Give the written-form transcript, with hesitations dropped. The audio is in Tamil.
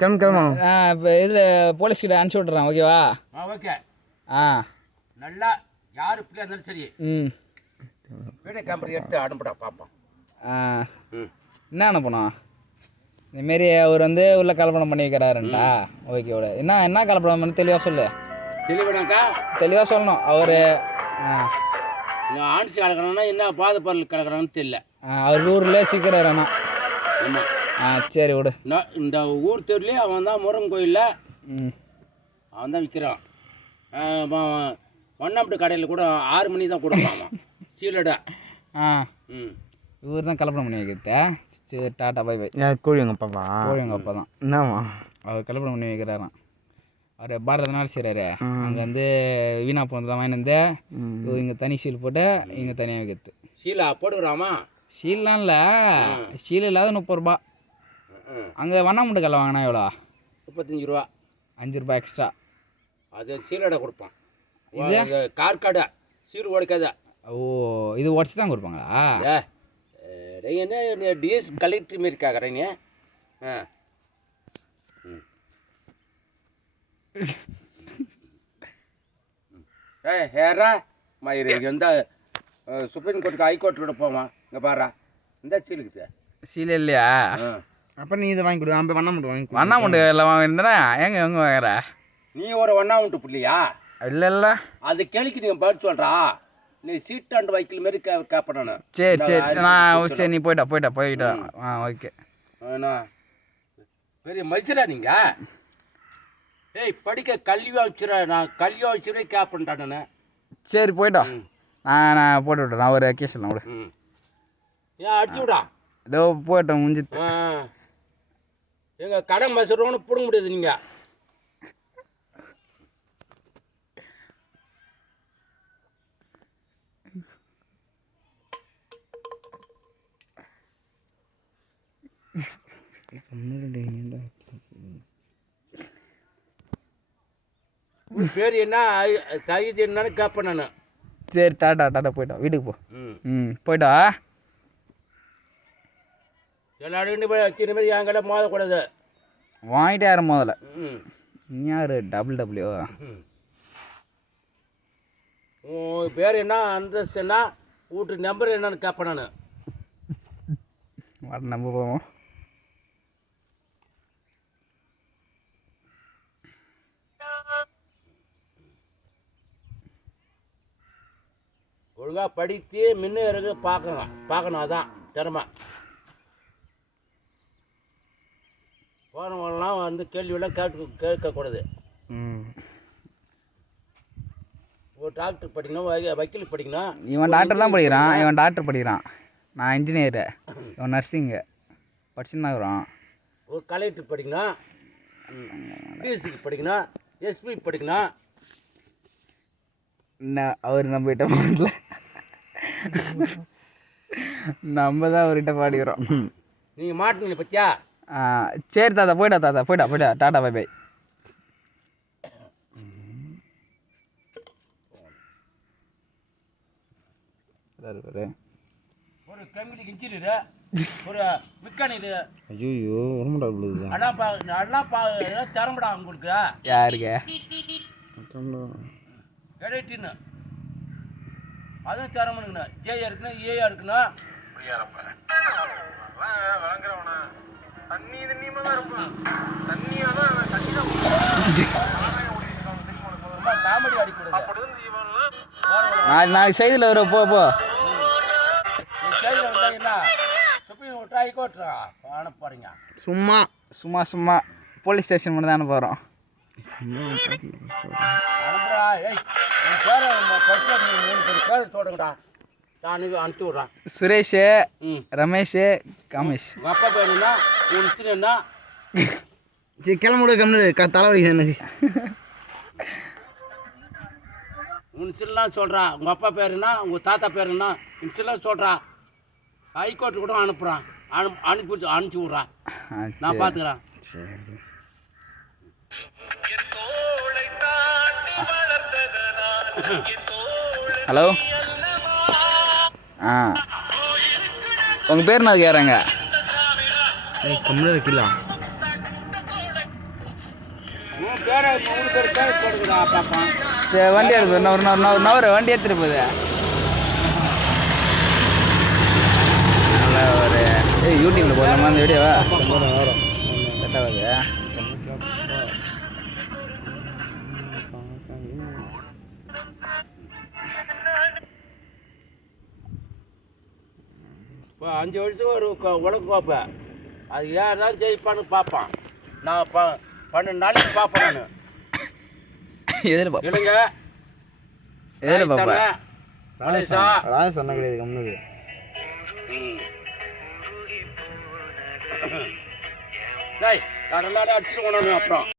கிளம்புமா. இப்போ இதில் போலீஸ்கிட்ட அனுப்பிச்சி விட்றேன். ஓகேவா? ஓகே. நல்லா யார் பிள்ளையா இருந்தாலும் சரி. வீடியோ கேமரா எடுத்து அனுப்பிடா பார்ப்போம். என்ன அனுப்பணும்? இதுமாரி அவர் உள்ள கலப்படம் பண்ணி வைக்கிறாருண்டா. ஓகே விட. என்ன கலப்படம் பண்ணி தெளிவாக சொல்லு. தெளிவாக சொல்லணும். அவர் ஆணிச்சு கிடக்கணும்னா என்ன பாதை பொருள் கிடக்குறான்னு தெரியல. அவர் ஊரில் சிக்கிறார். ஆனால் ஆமாம். சரி விடு. இந்த ஊர் தெருலேயே அவன் தான் முருகன் கோயிலில் அவன் தான் விற்கிறான். வண்ணாம்பட்டு கடையில் கூட 6 மணி தான் கொடுப்பான் சீலடா. இவர் தான் கலப்படம் பண்ணி வைக்கிறத. சரி, டாட்டா பை பை. கோழி எங்கள் அப்பாவா? கோழி எங்கள் அப்பா தான். என்னவா அவர் கலப்படம் பண்ணி வைக்கிறாராம். அவர் பாரதனால செய்கிறாரு. அங்கே வீணா போனதெல்லாம் வாங்கிட்டு இங்கே தனி சீல் போட்டு இங்கே தனியாக வைக்கிறது. சீலா போடுறாமா? சீல்லாம் இல்லை, சீல் இல்லாத 30 ரூபா. அங்கே வண்ணாமுண்டு கல்லை வாங்கினா எவ்வளோ? 35 ரூபா. 5 ரூபா எக்ஸ்ட்ரா. அது சீலடை கொடுப்பான். இது கார் கடை சீல் உடைக்காத. ஓ, இது உடச்சி தான் கொடுப்பாங்களா? என்ன டிஎஸ் கலெக்டர் மாரி கேட்குறீங்க? ஹேரா மயிறு எந்த சுப்ரீம் கோர்ட்டுக்கு ஹைகோர்ட்டு கூட போவான். இங்கே பாரு, இந்த சீலுக்குது. சீல் இல்லையா? அப்புறம் நீ இதை வாங்கி கொடு. நம்ம வண்ணாமுண்டு வாங்கி. வண்ணாமுண்டு எல்லாம் வாங்கியிருந்தேன்னா எங்கே வாங்குற? நீ ஒரு வண்ணாமுண்டு பிள்ளையா? இல்லை அது கேள்விக்கு நீங்கள் பதில் சொல்கிறா. நீ சீட் அண்ட் வைக்கிள் மாரி கேட்பேன். சரி நீ போயிட்டா. ஓகே. பெரிய மனுஷரா நீங்கள்? ஏய், படிக்க கல்வி வச்சுற. நான் கல்வி வச்சுரே கேட்பேன்டானே. சரி போயிட்டா. நான் போட்டு விட்றேன். நான் ஒரு கேஷன் விட. ஏன் அடிச்சு விடா? இதோ போயிட்டேன் முடிஞ்சிட்டு. எங்கள் கடை மசுறவனு பிடுங்க முடியாது நீங்கள். பேர் என்ன தகுதி என்னன்னு கேட்பேன் நான். சரி டாட்டா போயிட்டா. வீட்டுக்கு போ. போயிட்டா. எல்லாரும் போய் வச்சுன மாதிரி என் கடை மோதக்கூடாது. வாங்கிட்டு யாரும் முதல்ல. யார் டபிள்யூ? உன் பேர் என்ன, அந்தஸ்து என்ன, வீட்டு நம்பர் என்னன்னு கேட்பேன் நான். நம்ம போவோம். ஒழுங்காக படித்து முன்னேறது பார்க்கணும். அதான் திறமை. போனவங்களாம் கேள்வியெல்லாம் கேட்கக்கூடாது. ஒரு டாக்டர் படிக்கணும், வக்கீல் படிக்கணும். இவன் டாக்டர் தான் படிக்கிறான். இவன் டாக்டர் படிக்கிறான். நான் இன்ஜினியரு. இவன் நர்சிங்கு படிச்சுன்னு தான் இருக்கிறான். ஒரு கலெக்டர் படிக்கணும், டிஎஸ்சிக்கு படிக்கணும், எஸ்பி படிக்கணும். அவர் நம்ம கிட்ட பாடல, நம்ம தான் அவர்கிட்ட பாடிக்கிறோம். நீங்கள் மாட்டினீங்க பத்தியா? சரி தாத்தா போயிட்டா. Tata bye bye. ஒரு கம்யூனிட்டி இன்ஜினியர், ஒரு மெக்கானிக். ஐயோ அதான் திறம்படா உங்களுக்கு. யாருக்கு? எடிட்டின்னு அதுவும் திறமனுங்கண்ணா. ஜேயா இருக்குண்ணா, ஏயா இருக்குண்ணா. காமெடி அடிக்கூடாது. நான் செய்தியில் வர போ செய்தியில் வந்தா என்ன சுப்ரீம் கோர்ட் ஹைகோர்ட்டா அனுப்ப போறீங்க? சும்மா போலீஸ் ஸ்டேஷன் மட்டும் தானே போகிறோம். அனுப்புறா. ஏய், என் பேரை பேரை சொல்லுங்கடா, நான் அனுப்பிச்சி விட்றேன். சுரேஷ், ரமேஷ், கமேஷ். உங்கள் அப்பா பேருன்னா உனக்குன்னா சரி கிளம்புட கம்மி தலைவலி எனக்கு. உன்சிலாம் சொல்கிறா. உங்கள் அப்பா பேருன்னா, உங்கள் தாத்தா பேருன்னா உன்சிலாம் சொல்கிறா. ஹைகோர்ட்டு கூட அனுப்புகிறான். அனுப்பிச்சி விட்றான். நான் பார்த்துக்கிறேன். ஹலோ. உங்கள் பேர் நான் கேட்குறேங்க. கம்மில் இருக்கில்ல உன் பேரை 3 பேர் பேர் சொல்லுடா பாப்பா. சரி வண்டி எடுத்து ஒரு நவர் வண்டி எடுத்துகிட்டு போகுது. நல்லா ஒரு யூடியூப்பில் போடலாமா அந்த வீடியோவா? வரும் செட் ஆகுது. இப்போ 5 வருஷத்துக்கு ஒரு உலக கோப்பை அது யார் தான் ஜெயிப்பான்னு பார்ப்பான். நான் 12 நாளைக்கு பார்ப்பேன் நான். எதில் பார்ப்பேன்? இல்லைங்க எதில் பார்ப்பேன்? ராஜஸ்தான் கிடையாது கம்மில். டேய் கடலாட அடிச்சுட்டு கொண்டாந்து அப்புறம்